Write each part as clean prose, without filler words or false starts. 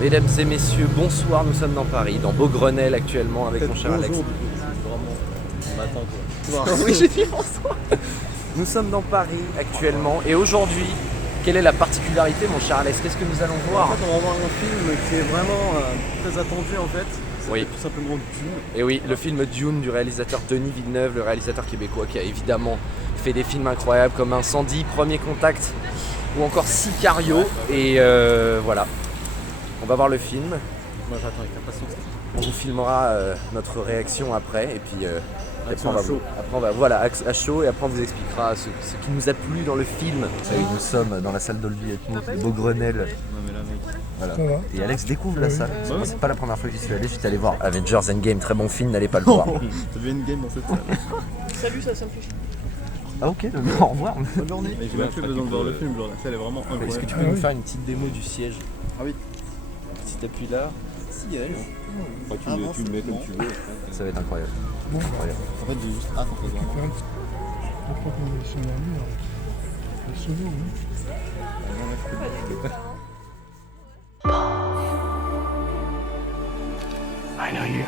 Mesdames et messieurs, bonsoir, nous sommes dans Paris, dans Beaugrenelle actuellement avec mon cher Alex. Vraiment, matin quoi. Oui, j'ai dit bonsoir. Nous sommes dans Paris actuellement et aujourd'hui, quelle est la particularité mon cher Alex? Qu'est-ce que nous allons voir? En fait, on va voir un film qui est vraiment très attendu en fait. C'est Oui. tout simplement Dune. Et oui, le film Dune du réalisateur Denis Villeneuve, le réalisateur québécois qui a évidemment fait des films incroyables comme Incendie, Premier Contact ou encore Sicario. Et voilà, on va voir le film. Moi j'attends avec impatience. On vous filmera notre réaction après et puis Réaction après, à chaud. après on va voilà à chaud et après on vous expliquera ce qui nous a plu dans le film. Oui, nous sommes dans la salle Dolby Atmos de Beaugrenelle. Non mais là mec. Voilà. Ça va. Et Alex découvre la salle. Ouais. Moi, c'est pas la première fois que j'y suis allé, j'étais allé voir Avengers Endgame, très bon film, n'allez pas le voir. T'as vu une game dans cette salle. Salut, ça simplifie. Ah ok, au revoir. Bonne journée. Mais j'ai même plus besoin de voir le film, genre la salle est vraiment Est-ce que incroyable. tu peux nous faire une petite démo du siège? Ah oui. Si t'appuies là, Siège. Tu le mets comme tu veux. ça va être incroyable. Bon, Incroyable. En fait j'ai juste hâte en fait vraiment. faire un petit... Je crois qu'on est sur l'armure. Le solo, oui. I know you.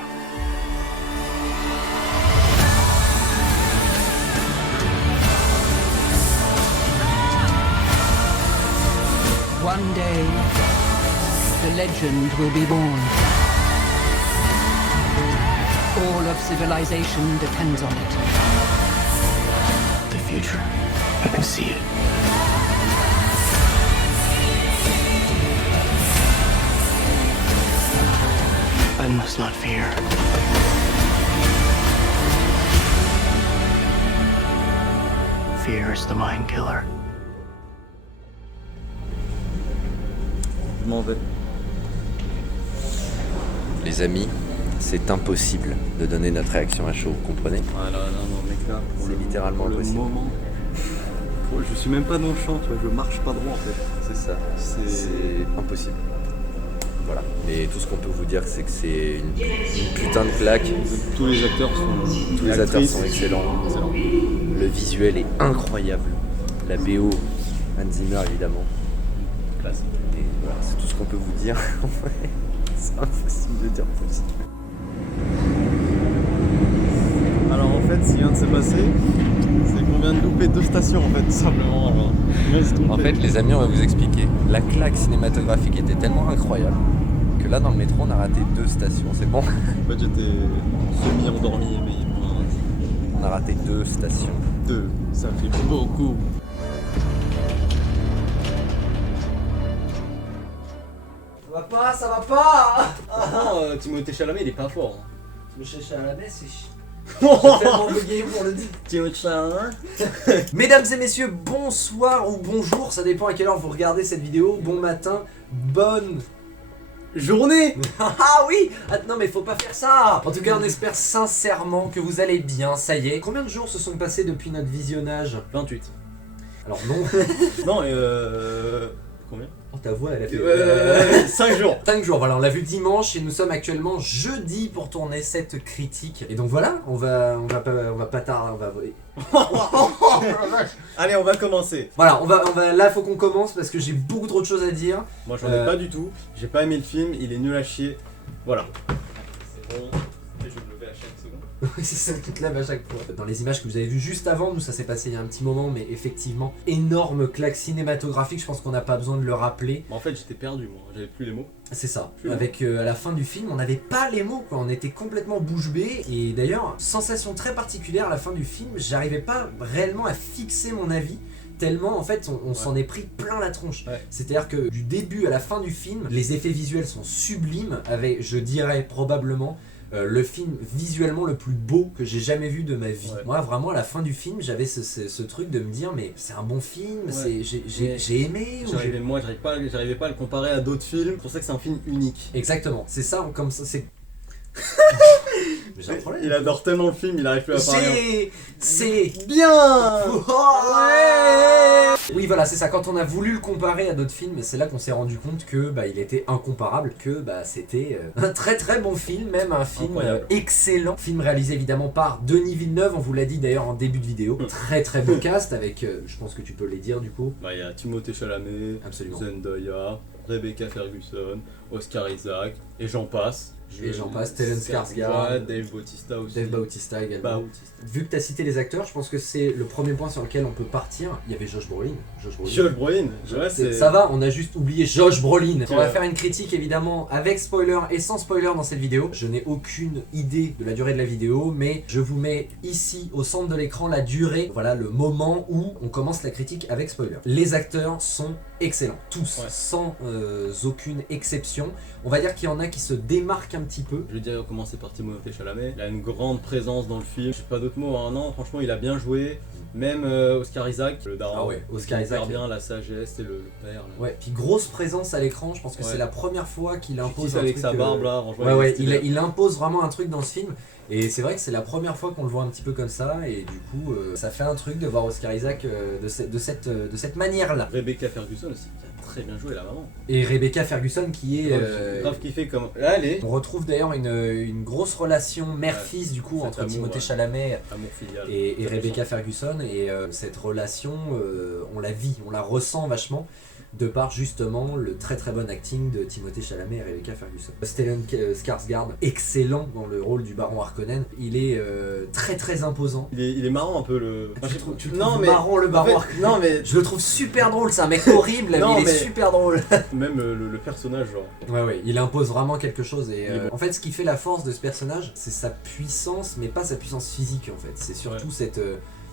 One day, the legend will be born. All of civilization depends on it. The future. I can see it. I must not fear. Fear is the mind killer. Je m'en vais. Les amis, c'est impossible de donner notre réaction à chaud, vous comprenez? Ah là, non mec là. pour C'est le- littéralement pour impossible. Le moment. Je suis même pas dans le champ, tu vois, je marche pas droit en fait. C'est ça, c'est impossible. Voilà. Et tout ce qu'on peut vous dire, c'est que c'est une putain de claque. Tous les acteurs sont. Tous les acteurs actrices sont excellents. Excellent. Le visuel est incroyable. La BO, Hans Zimmer évidemment. Classe. Et voilà, c'est tout ce qu'on peut vous dire. C'est impossible de dire plus. Alors en fait, ce qui vient de se passer, c'est qu'on vient de louper 2 stations en fait, tout simplement. Alors, on va se tromper. En fait, les amis, on va vous expliquer. La claque cinématographique était tellement incroyable que là, dans le métro, on a raté 2 stations. C'est bon? En fait, j'étais semi-endormi, mais On a raté 2 stations. 2, ça fait beaucoup. Ça va pas, ça va pas. Non, Timothée Chalamet, il est pas fort. Hein. Le chercher à la baisse, c'est tellement bugué pour le dire. Timothée Chalamet. Mesdames et messieurs, bonsoir ou bonjour, ça dépend à quelle heure vous regardez cette vidéo. Bon matin, bonne Journée. Ah oui. Non mais faut pas faire ça. En tout cas, on espère sincèrement que vous allez bien, ça y est. Combien de jours se sont passés depuis notre visionnage? 28. Alors non. Non, combien Oh, ta voix, elle a fait... 5 jours. 5 jours, voilà, on l'a vu dimanche et nous sommes actuellement jeudi pour tourner cette critique. Et donc voilà, on va pas tard, on va... Allez, on va commencer. Voilà, on va là faut qu'on commence parce que j'ai beaucoup trop de choses à dire. Moi, j'en ai pas du tout. J'ai pas aimé le film, il est nul à chier. Voilà. C'est bon. Et je vais me lever à chaque seconde. C'est ça qui te lève à chaque fois. Dans les images que vous avez vues juste avant, nous ça s'est passé il y a un petit moment, mais effectivement, énorme claque cinématographique, je pense qu'on n'a pas besoin de le rappeler. En fait, j'étais perdu, moi. J'avais plus les mots. C'est ça. Plus Avec à la fin du film, on n'avait pas les mots, quoi. On était complètement bouche bée. Et d'ailleurs, sensation très particulière à la fin du film, j'arrivais pas réellement à fixer mon avis. Tellement en fait on s'en est pris plein la tronche. Ouais. C'est-à-dire que du début à la fin du film, les effets visuels sont sublimes, avec je dirais probablement le film visuellement le plus beau que j'ai jamais vu de ma vie. Ouais. Moi vraiment à la fin du film j'avais ce truc de me dire mais c'est un bon film, Ouais. j'ai aimé ou j'ai... Moi, j'arrivais pas à le comparer à d'autres films. C'est pour ça que c'est un film unique. Exactement, c'est ça, comme ça, c'est Mais j'ai un problème. Il adore tellement le film, il arrive plus à parler. C'est Bien. Oui, voilà, c'est ça. Quand on a voulu le comparer à d'autres films, c'est là qu'on s'est rendu compte que il était incomparable, que c'était un très très bon film, même un film excellent. Film réalisé évidemment par Denis Villeneuve, on vous l'a dit d'ailleurs en début de vidéo. Très très beau cast avec, je pense que tu peux les dire du coup. Il y a Timothée Chalamet, Absolument. Zendaya, Rebecca Ferguson, Oscar Isaac, et j'en passe. Stellan Skarsgård, Dave Bautista aussi. Dave Bautista également. Vu que tu as cité les acteurs, je pense que c'est le premier point sur lequel on peut partir. Il y avait Josh Brolin. Josh Brolin, ouais, ça va, on a juste oublié Josh Brolin. On va faire une critique évidemment avec spoiler et sans spoiler dans cette vidéo. Je n'ai aucune idée de la durée de la vidéo, mais je vous mets ici au centre de l'écran la durée, voilà le moment où on commence la critique avec spoiler. Les acteurs sont excellents, tous, sans aucune exception. On va dire qu'il y en a qui se démarquent un petit peu. Je vais dire commencer par Timothée Chalamet. Il a une grande présence dans le film. J'ai pas d'autres mots, hein. Non, franchement, il a bien joué. Même Oscar Isaac, le daron. Ah ouais, Oscar Isaac. bien la sagesse et le père. Là. Ouais, puis grosse présence à l'écran. Je pense que c'est la première fois qu'il impose un avec truc. Sa barbe là. Il impose vraiment un truc dans ce film. Et c'est vrai que c'est la première fois qu'on le voit un petit peu comme ça, et du coup, ça fait un truc de voir Oscar Isaac de cette manière-là. Rebecca Ferguson aussi, qui a très bien joué la maman. Et Rebecca Ferguson qui est... grave kiffé comme... Allez. On retrouve d'ailleurs une grosse relation mère-fils du coup entre Timothée Chalamet et Rebecca Ferguson, et cette relation, on la vit, on la ressent vachement. De par justement le très très bon acting de Timothée Chalamet et Rebecca Ferguson. Stellan Skarsgård, excellent dans le rôle du baron Harkonnen. Il est très très imposant. Il est marrant un peu le... Tu le trouves marrant le baron Harkonnen? Non mais... Je le trouve super drôle, c'est un mec horrible, mais il est super drôle. Même le personnage genre. Ouais, il impose vraiment quelque chose. Et en fait, ce qui fait la force de ce personnage, c'est sa puissance, mais pas sa puissance physique en fait. C'est surtout cette...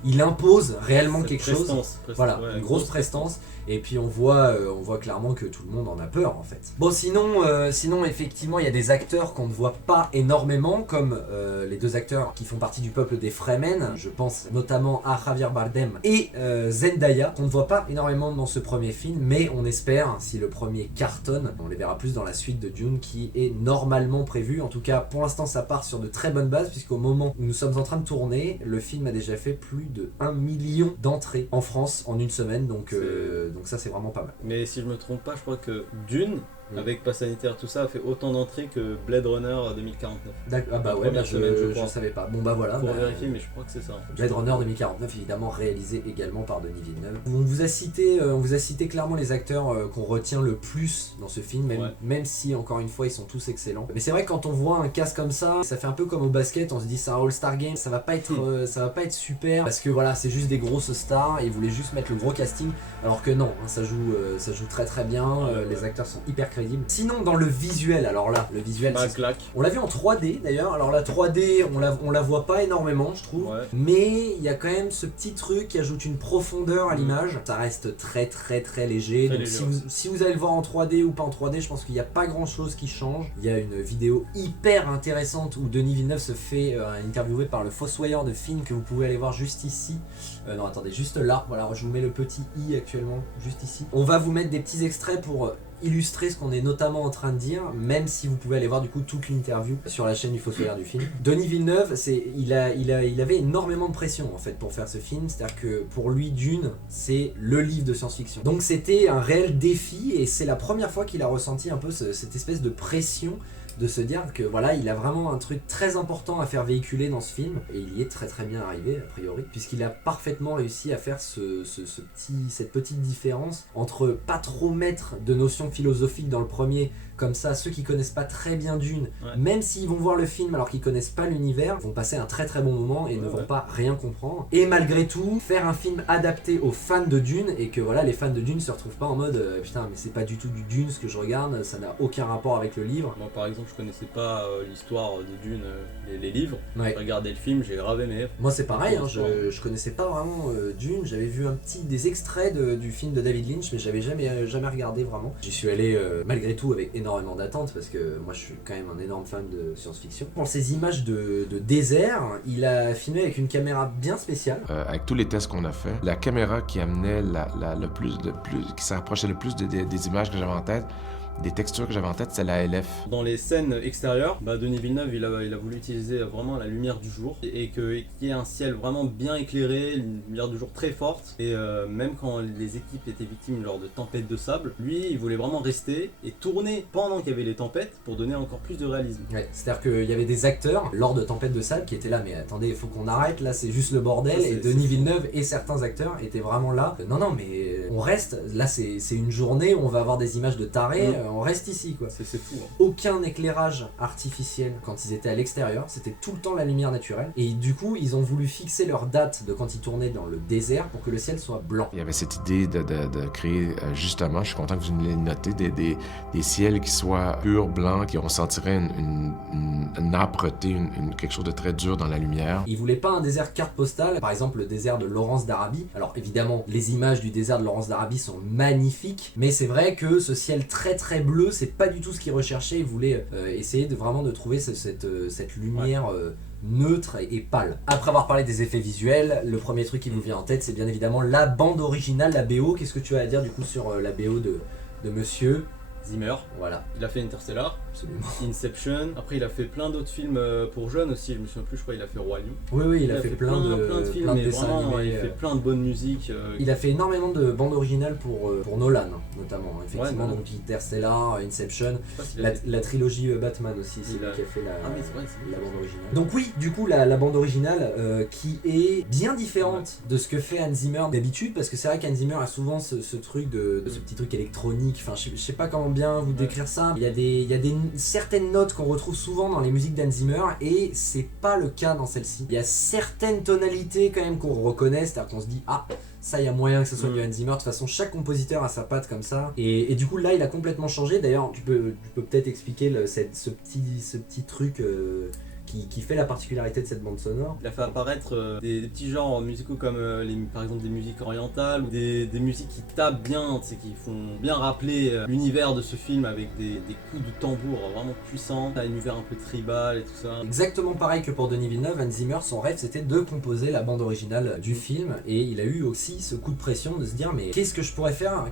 il impose réellement quelque chose. Voilà, une grosse prestance. Et puis on voit clairement que tout le monde en a peur en fait. Bon sinon effectivement il y a des acteurs qu'on ne voit pas énormément, comme les deux acteurs qui font partie du peuple des Fremen. Je pense notamment à Javier Bardem et Zendaya, qu'on ne voit pas énormément dans ce premier film, mais on espère, si le premier cartonne, on les verra plus dans la suite de Dune qui est normalement prévue. En tout cas pour l'instant ça part sur de très bonnes bases, puisqu'au moment où nous sommes en train de tourner, le film a déjà fait plus de 1 million d'entrées en France en une semaine, donc ça c'est vraiment pas mal. Mais si je me trompe pas, je crois que Dune, avec pass sanitaire tout ça, a fait autant d'entrées que Blade Runner 2049. Ah bah ouais, je savais pas. Bon bah voilà. Pour vérifier, mais je crois que c'est ça. Blade Runner 2049 évidemment réalisé également par Denis Villeneuve. On vous a cité clairement les acteurs qu'on retient le plus dans ce film, même si encore une fois ils sont tous excellents. Mais c'est vrai que quand on voit un cast comme ça fait un peu comme au basket, on se dit c'est un All-Star Game, ça va pas être super, parce que voilà, c'est juste des grosses stars et ils voulaient juste mettre le gros casting, alors que non, ça joue très très bien, les acteurs sont hyper crédible. Sinon dans le visuel, alors là, le visuel, on l'a vu en 3D d'ailleurs. Alors la 3D, on la voit pas énormément je trouve, mais il y a quand même ce petit truc qui ajoute une profondeur à l'image. Ça reste très très très léger, donc si vous allez le voir en 3D ou pas en 3D, je pense qu'il n'y a pas grand chose qui change. Il y a une vidéo hyper intéressante où Denis Villeneuve se fait interviewer par le fossoyeur de Finn, que vous pouvez aller voir juste ici. Non attendez, juste là, voilà, je vous mets le petit i actuellement, juste ici. On va vous mettre des petits extraits pour illustrer ce qu'on est notamment en train de dire, même si vous pouvez aller voir du coup toute l'interview sur la chaîne du Fossoyeur du film. Denis Villeneuve, il avait énormément de pression en fait pour faire ce film, c'est-à-dire que pour lui Dune, c'est le livre de science-fiction. Donc c'était un réel défi, et c'est la première fois qu'il a ressenti un peu cette espèce de pression, de se dire que voilà, il a vraiment un truc très important à faire véhiculer dans ce film, et il y est très très bien arrivé a priori, puisqu'il a parfaitement réussi à faire cette petite différence entre pas trop mettre de notions philosophiques dans le premier, comme ça ceux qui connaissent pas très bien Dune, même s'ils vont voir le film alors qu'ils connaissent pas l'univers, vont passer un très très bon moment et ne vont pas rien comprendre, et malgré tout faire un film adapté aux fans de Dune, et que voilà, les fans de Dune se retrouvent pas en mode putain mais c'est pas du tout du Dune ce que je regarde, ça n'a aucun rapport avec le livre. Moi par exemple je connaissais pas l'histoire de Dune, les livres, j'ai regardé le film, j'ai grave aimé. Moi c'est pareil, hein, je connaissais pas vraiment Dune, j'avais vu des extraits du film de David Lynch, mais j'avais jamais regardé vraiment. J'y suis allé malgré tout avec énormément d'attente, parce que moi je suis quand même un énorme fan de science-fiction. Pour ces images de désert, il a filmé avec une caméra bien spéciale. Avec tous les tests qu'on a fait, la caméra qui amenait qui s'approchait le plus des images que j'avais en tête, des textures que j'avais en tête, c'est la LF. Dans les scènes extérieures, Denis Villeneuve il a voulu utiliser vraiment la lumière du jour et qu'il y ait un ciel vraiment bien éclairé, une lumière du jour très forte. Et même quand les équipes étaient victimes lors de tempêtes de sable, lui il voulait vraiment rester et tourner pendant qu'il y avait les tempêtes pour donner encore plus de réalisme. Ouais, c'est-à-dire qu'il y avait des acteurs lors de Tempête de Sable qui étaient là, mais attendez, il faut qu'on arrête, là c'est juste le bordel. Et Denis Villeneuve et certains acteurs étaient vraiment là. Non, mais on reste, là c'est une journée où on va avoir des images de tarés, on reste ici quoi. C'est fou. Hein. Aucun éclairage artificiel quand ils étaient à l'extérieur, c'était tout le temps la lumière naturelle. Et du coup, ils ont voulu fixer leur date de quand ils tournaient dans le désert pour que le ciel soit blanc. Il y avait cette idée de créer, justement, je suis content que vous l'ayez noté, des ciels qui soient purs, blancs, qui on sentirait une âpreté, quelque chose de très dur dans la lumière. Ils voulaient pas un désert carte postale, par exemple le désert de Laurence d'Arabie. Alors évidemment, les images du désert de Laurence d'Arabie sont magnifiques, mais c'est vrai que ce ciel très très bleu, c'est pas du tout ce qu'ils recherchaient. Ils voulaient essayer vraiment de trouver cette lumière neutre et pâle. Après avoir parlé des effets visuels, le premier truc qui vous vient en tête, c'est bien évidemment la bande originale, la BO. Qu'est-ce que tu as à dire du coup sur la BO de Monsieur Zimmer? Voilà. Il a fait Interstellar, absolument. Inception, après il a fait plein d'autres films pour jeunes aussi, je me souviens plus, je crois il a fait Roi Lion. Oui, il a fait plein de films, plein de mais dessins vraiment, animés. il fait plein de bonnes musiques. Il a fait énormément de bandes originales pour Nolan, notamment. Effectivement, Ouais, donc Interstellar, Inception, Si la trilogie Batman aussi, c'est lui Il a- qui a fait la c'est bande originale. Donc oui, du coup, la bande originale qui est bien différente de ce que fait Hans Zimmer d'habitude, parce que c'est vrai qu'Hans Zimmer a souvent ce truc de ce petit truc électronique, enfin je sais pas comment bien vous décrire ça. Il y a des certaines notes qu'on retrouve souvent dans les musiques d'Hans Zimmer et c'est pas le cas dans celle-ci. Il y a certaines tonalités quand même qu'on reconnaît, c'est-à-dire qu'on se dit ah ça il y a moyen que ce soit du Hans Zimmer. De toute façon chaque compositeur a sa patte comme ça et du coup là il a complètement changé. D'ailleurs tu peux peut-être expliquer ce petit truc qui fait la particularité de cette bande sonore. Il a fait apparaître des petits genres musicaux comme par exemple des musiques orientales ou des musiques qui tapent bien, qui font bien rappeler l'univers de ce film avec des coups de tambour vraiment puissants, un univers un peu tribal et tout ça. Exactement pareil que pour Denis Villeneuve, Hans Zimmer, son rêve c'était de composer la bande originale du film et il a eu aussi ce coup de pression de se dire mais qu'est-ce que je pourrais faire,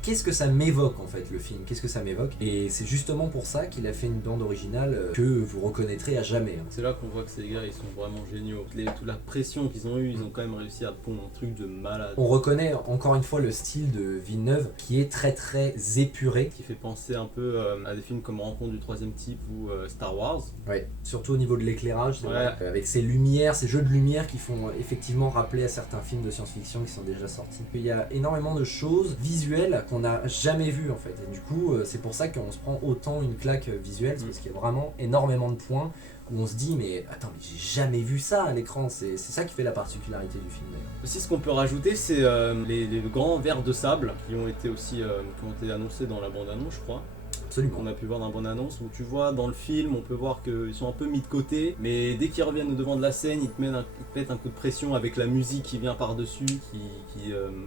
qu'est-ce que ça m'évoque en fait le film, qu'est-ce que ça m'évoque, et c'est justement pour ça qu'il a fait une bande originale que vous reconnaîtrez à jamais. C'est là qu'on voit que ces gars ils sont vraiment géniaux. Toute la pression qu'ils ont eue, ils ont quand même réussi à pondre un truc de malade. On reconnaît encore une fois le style de Villeneuve qui est très très épuré. Qui fait penser un peu à des films comme Rencontre du troisième type ou Star Wars. Ouais, surtout au niveau de l'éclairage, c'est Ouais. vrai, avec ces lumières, ces jeux de lumière qui font effectivement rappeler à certains films de science-fiction qui sont déjà sortis. Il y a énormément de choses visuelles qu'on n'a jamais vues en fait. Et du coup, c'est pour ça qu'on se prend autant une claque visuelle, parce qu'il y a vraiment énormément de points où on se dit mais attends, mais j'ai jamais vu ça à l'écran. C'est ça qui fait la particularité du film d'ailleurs. Aussi, ce qu'on peut rajouter, c'est les grands vers de sable qui ont été aussi qui ont été annoncés dans la bande-annonce, je crois. Absolument. Qu'on a pu voir dans la bande-annonce, où tu vois dans le film, on peut voir qu'ils sont un peu mis de côté, mais dès qu'ils reviennent au devant de la scène, ils te mettent un coup de pression avec la musique qui vient par-dessus, qui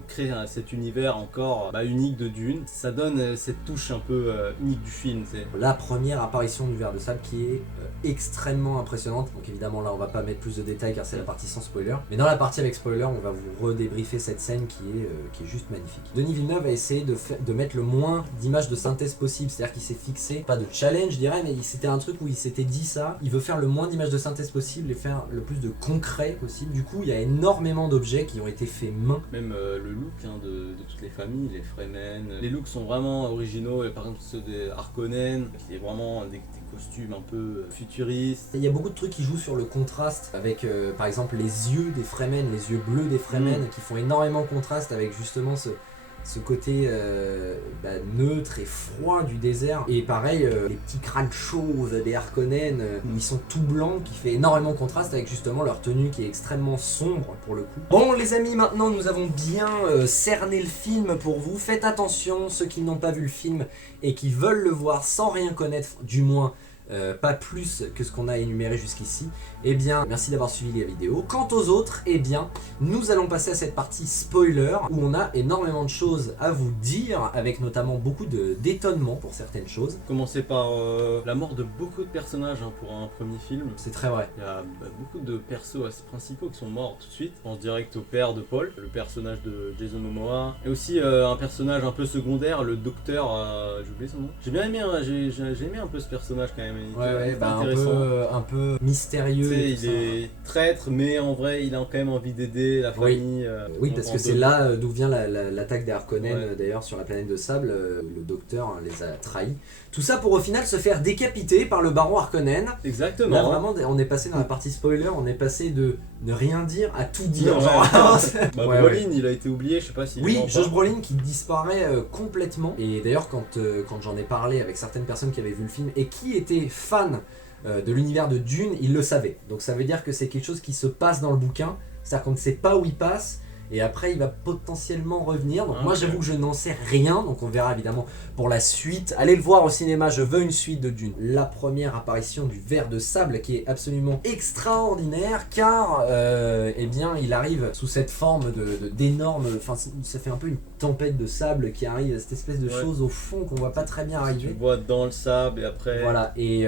crée cet univers encore unique de Dune. Ça donne cette touche un peu unique du film. La première apparition du ver de sable qui est extrêmement impressionnante. Donc évidemment là on va pas mettre plus de détails car c'est la partie sans spoiler. Mais dans la partie avec spoiler on va vous redébriefer cette scène qui est juste magnifique. Denis Villeneuve a essayé de mettre le moins d'images de synthèse possible. C'est-à-dire qu'il s'est fixé, pas de challenge je dirais, mais c'était un truc où il s'était dit ça. Il veut faire le moins d'images de synthèse possible et faire le plus de concret possible. Du coup il y a énormément d'objets qui ont été faits main. Même le look de toutes les familles, les Fremen, les looks sont vraiment originaux. Et par exemple ceux des Harkonnen, qui est vraiment des costumes un peu futuristes. Il y a beaucoup de trucs qui jouent sur le contraste avec par exemple les yeux des Fremen, les yeux bleus des Fremen qui font énormément contraste avec justement ce côté neutre et froid du désert. Et pareil, les petits crânes chauves des Harkonnen où ils sont tout blancs, qui fait énormément contraste avec justement leur tenue qui est extrêmement sombre pour le coup. Bon les amis, maintenant nous avons bien cerné le film pour vous. Faites attention, ceux qui n'ont pas vu le film et qui veulent le voir sans rien connaître, du moins pas plus que ce qu'on a énuméré jusqu'ici. Eh bien, merci d'avoir suivi la vidéo. Quant aux autres, eh bien, nous allons passer à cette partie spoiler où on a énormément de choses à vous dire, avec notamment beaucoup d'étonnement pour certaines choses. Commencer par la mort de beaucoup de personnages pour un premier film. C'est très vrai. Il y a beaucoup de persos assez principaux qui sont morts tout de suite. Je pense direct au père de Paul, le personnage de Jason Momoa, et aussi un personnage un peu secondaire, le docteur, j'ai oublié son nom. J'ai bien aimé, j'ai aimé un peu ce personnage quand même. Un peu mystérieux. Il est traître, mais en vrai, il a quand même envie d'aider la famille. Oui, parce que c'est là d'où vient l'attaque des Harkonnen, d'ailleurs, sur la planète de sable. Le docteur les a trahis. Tout ça pour au final se faire décapiter par le baron Harkonnen. Exactement. Là, vraiment, on est passé dans la partie spoiler, on est passé de ne rien dire à tout dire. Brolin, il a été oublié, je sais pas si. Oui, Josh Brolin qui disparaît complètement. Et d'ailleurs, quand j'en ai parlé avec certaines personnes qui avaient vu le film et qui étaient fans de l'univers de Dune, ils le savaient. Donc ça veut dire que c'est quelque chose qui se passe dans le bouquin, c'est-à-dire qu'on ne sait pas où il passe, et après il va potentiellement revenir. Donc moi j'avoue que je n'en sais rien, donc on verra évidemment pour la suite. Allez le voir au cinéma, je veux une suite de Dune. La première apparition du ver de sable qui est absolument extraordinaire, car eh bien il arrive sous cette forme d'énorme, enfin ça fait un peu une tempête de sable qui arrive, cette espèce de chose au fond qu'on voit pas très bien arriver. Tu vois dans le sable et après... Voilà, et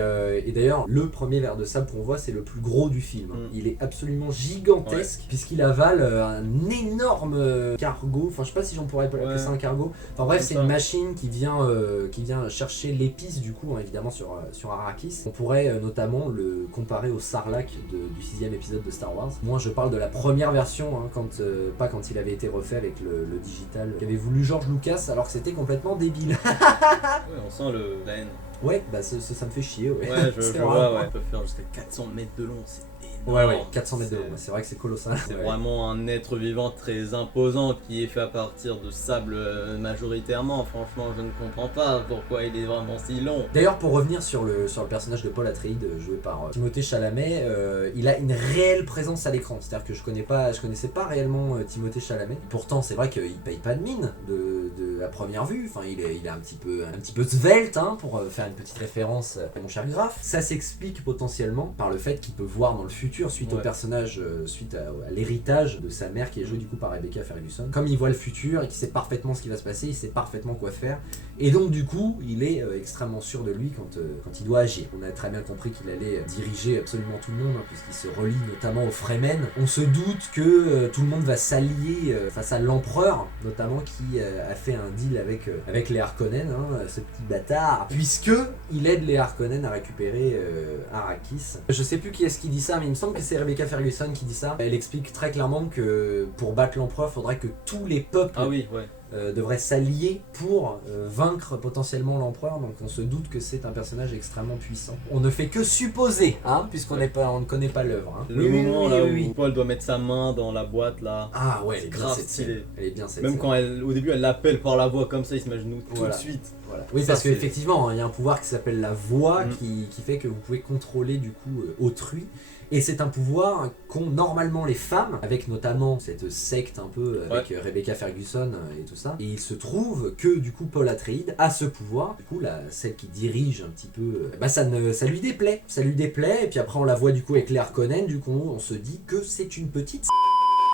d'ailleurs le premier ver de sable qu'on voit c'est le plus gros du film. Il est absolument gigantesque, puisqu'il avale un énorme cargo, enfin je sais pas si j'en pourrais appeler ça un cargo, enfin bref c'est une machine qui vient chercher l'épice du coup, évidemment sur Arrakis. On pourrait notamment le comparer au Sarlacc du 6e épisode de Star Wars. Moi je parle de la première version, pas quand il avait été refait avec le digital qu'avait voulu George Lucas alors que c'était complètement débile. On sent la haine. Ouais, bah ça me fait chier, ouais. Ouais, je vois, ils peuvent faire jusqu'à 400 mètres de long, c'est énorme. Ouais, 400 mètres de long, c'est vrai que c'est colossal. C'est vraiment un être vivant très imposant qui est fait à partir de sable majoritairement. Franchement, je ne comprends pas pourquoi il est vraiment si long. D'ailleurs, pour revenir sur le personnage de Paul Atreides, joué par Timothée Chalamet, il a une réelle présence à l'écran. C'est-à-dire que je connaissais pas réellement Timothée Chalamet. Pourtant, c'est vrai qu'il paye pas de mine de la première vue. Enfin, il est un petit peu svelte, pour faire une petite référence à mon cher Graf. Ça s'explique potentiellement par le fait qu'il peut voir dans le futur suite au personnage, suite à l'héritage de sa mère qui est jouée du coup par Rebecca Ferguson. Comme il voit le futur et qu'il sait parfaitement ce qui va se passer, il sait parfaitement quoi faire. Et donc du coup, il est extrêmement sûr de lui quand il doit agir. On a très bien compris qu'il allait diriger absolument tout le monde, puisqu'il se relie notamment aux Fremen. On se doute que tout le monde va s'allier face à l'empereur, notamment qui a fait un deal avec les Harkonnen, ce petit bâtard, puisque il aide les Harkonnen à récupérer Arrakis. Je sais plus qui est-ce qui dit ça, mais il me semble que c'est Rebecca Ferguson qui dit ça. Elle explique très clairement que pour battre l'empereur, il faudrait que tous les peuples devraient s'allier pour vaincre potentiellement l'empereur. Donc on se doute que c'est un personnage extrêmement puissant. On ne fait que supposer, puisqu'on ne connaît pas l'œuvre. Le moment où Paul doit mettre sa main dans la boîte là. Ah ouais, c'est grave stylé. Elle est bien cette Même scène. quand au début elle l'appelle par la voix comme ça, il se met à genoux tout de suite. Voilà. Oui, parce qu'effectivement, il y a un pouvoir qui s'appelle la voix qui fait que vous pouvez contrôler du coup autrui. Et c'est un pouvoir qu'ont normalement les femmes, avec notamment cette secte un peu avec Rebecca Ferguson et tout ça. Et il se trouve que du coup Paul Atreides a ce pouvoir. Du coup, celle qui dirige un petit peu, ça lui déplaît. Ça lui déplaît, et puis après on la voit du coup avec les Harkonnen, du coup on se dit que c'est une petite...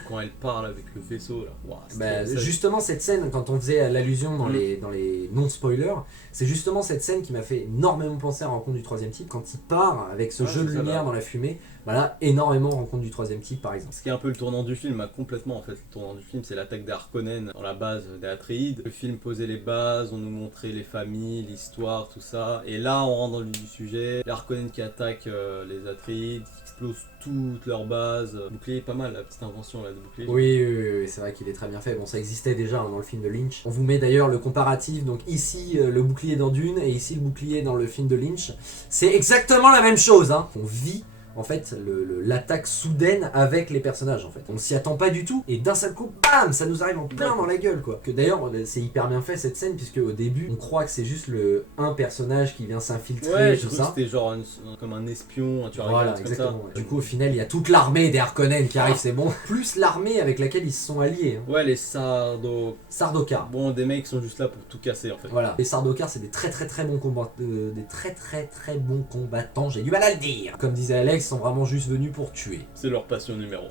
Quand elle parle avec le vaisseau là. Justement cette scène, quand on faisait l'allusion dans les non-spoilers, c'est justement cette scène qui m'a fait énormément penser à Rencontre du troisième type, quand il part avec ce jeu de lumière dans la fumée. Voilà, énormément Rencontre du troisième type par exemple. Ce qui est un peu le tournant du film, complètement en fait. Le tournant du film, c'est l'attaque des Harkonnen dans la base des Atreides. Le film posait les bases, on nous montrait les familles, l'histoire, tout ça. Et là, on rentre dans le vif du sujet. Les Harkonnen qui attaquent les Atreides, qui explosent toutes leurs bases. Le bouclier est pas mal, la petite invention là de bouclier. Oui, c'est vrai qu'il est très bien fait. Bon, ça existait déjà dans le film de Lynch. On vous met d'ailleurs le comparatif. Donc ici, le bouclier dans Dune et ici le bouclier dans le film de Lynch. C'est exactement la même chose. On vit en fait l'attaque soudaine avec les personnages en fait. On s'y attend pas du tout et d'un seul coup, bam, ça nous arrive en plein dans la gueule quoi. Que d'ailleurs c'est hyper bien fait cette scène puisque au début on croit que c'est juste un personnage qui vient s'infiltrer Ouais, et je tout trouve que ça. c'était genre comme un espion, tu Voilà, regardes comme ça. exactement. Ouais. Du coup au final il y a toute l'armée des Harkonnen qui arrive, c'est bon. Plus l'armée avec laquelle ils se sont alliés. Hein. Ouais, les Sardaukar. Bon, des mecs qui sont juste là pour tout casser en fait. Voilà, les Sardaukar c'est des très bons combattants, des très bons combattants, j'ai du mal à le dire. Comme disait Alex, ils sont vraiment juste venus pour tuer. C'est leur passion numéro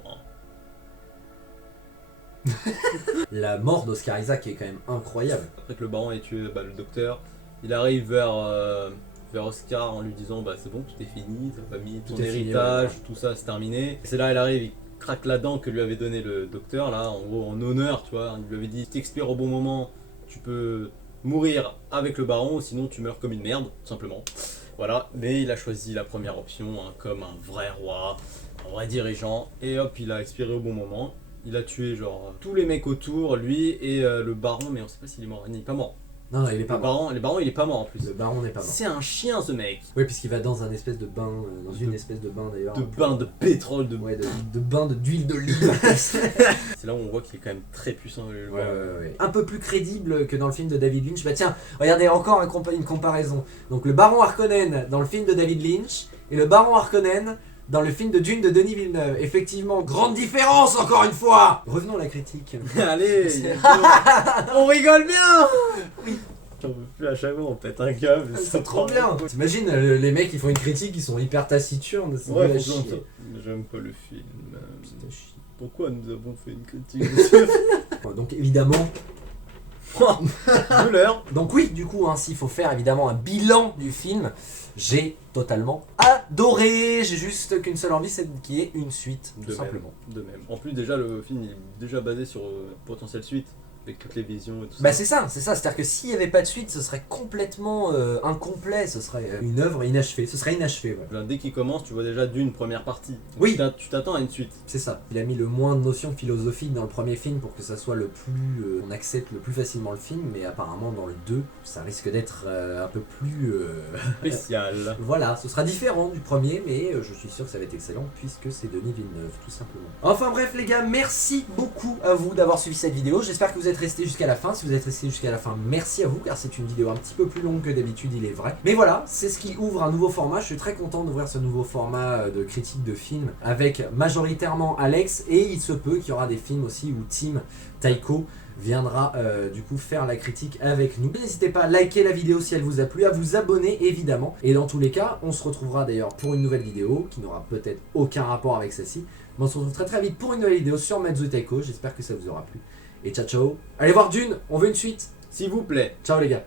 1. La mort d'Oscar Isaac est quand même incroyable. Après que le baron ait tué le docteur, il arrive vers Oscar en lui disant bah c'est bon, tout est fini, ta famille, ton Tout est fini, héritage, ouais. tout ça c'est terminé. C'est là il arrive, il craque la dent que lui avait donné le docteur là, en gros en honneur, tu vois, il lui avait dit si t'expires au bon moment, tu peux mourir avec le baron, sinon tu meurs comme une merde, tout simplement. Voilà, mais il a choisi la première option, hein, comme un vrai roi, un vrai dirigeant, et hop, il a expiré au bon moment. Il a tué genre tous les mecs autour, lui et le baron, mais on sait pas s'il est mort. Il n'est pas mort. Non, il est pas mort. Le baron, il est pas mort en plus. Le baron n'est pas mort. C'est un chien ce mec. Oui, puisqu'il va dans un espèce de bain, dans une espèce de bain d'ailleurs. De bain de pétrole, Ouais, de bain d'huile d'olive. C'est là où on voit qu'il est quand même très puissant. Le baron. Ouais. Un peu plus crédible que dans le film de David Lynch. Bah tiens, regardez encore une comparaison. Donc le baron Harkonnen dans le film de David Lynch et le baron Harkonnen dans le film de Dune de Denis Villeneuve. Effectivement, grande différence encore une fois. Revenons à la critique. Allez, on rigole bien. Oui. J'en veux plus, à chaque fois on pète un câble. C'est trop bien. T'imagines, les mecs ils font une critique, ils sont hyper taciturnes. C'est Ouais, nul à franchement, chier. j'aime pas le film. C'est à chier. Pourquoi nous avons fait une critique? Donc évidemment. Douleur. Donc oui, du coup, hein, s'il faut faire évidemment un bilan du film, j'ai totalement adoré. J'ai juste qu'une seule envie, c'est qu'il y ait une suite, tout simplement. De même. En plus, déjà, le film il est déjà basé sur potentielle suite, avec toutes les visions et tout ça. Bah c'est ça. C'est-à-dire que s'il n'y avait pas de suite, ce serait complètement incomplet, ce serait une œuvre inachevée. Ce serait inachevé, ouais. Dès qu'il commence, tu vois déjà d'une première partie. Donc Oui. Tu t'attends à une suite. C'est ça. Il a mis le moins de notions philosophiques dans le premier film pour que ça soit le plus... on accepte le plus facilement le film, mais apparemment dans le 2, ça risque d'être un peu plus... Spécial. Voilà, ce sera différent du premier, mais je suis sûr que ça va être excellent puisque c'est Denis Villeneuve, tout simplement. Enfin bref les gars, merci beaucoup à vous d'avoir suivi cette vidéo. J'espère que vous êtes restés jusqu'à la fin. Si vous êtes restés jusqu'à la fin, merci à vous, car c'est une vidéo un petit peu plus longue que d'habitude, il est vrai. Mais voilà, c'est ce qui ouvre un nouveau format. Je suis très content d'ouvrir ce nouveau format de critique de films avec majoritairement Alex, et il se peut qu'il y aura des films aussi où Team Taiko viendra du coup faire la critique avec nous. N'hésitez pas à liker la vidéo si elle vous a plu, à vous abonner évidemment, et dans tous les cas on se retrouvera d'ailleurs pour une nouvelle vidéo qui n'aura peut-être aucun rapport avec celle-ci, mais on se retrouve très vite pour une nouvelle vidéo sur Metsu Taiko. J'espère que ça vous aura plu et ciao ciao. Allez voir Dune, on veut une suite, S'il vous plaît. ciao les gars.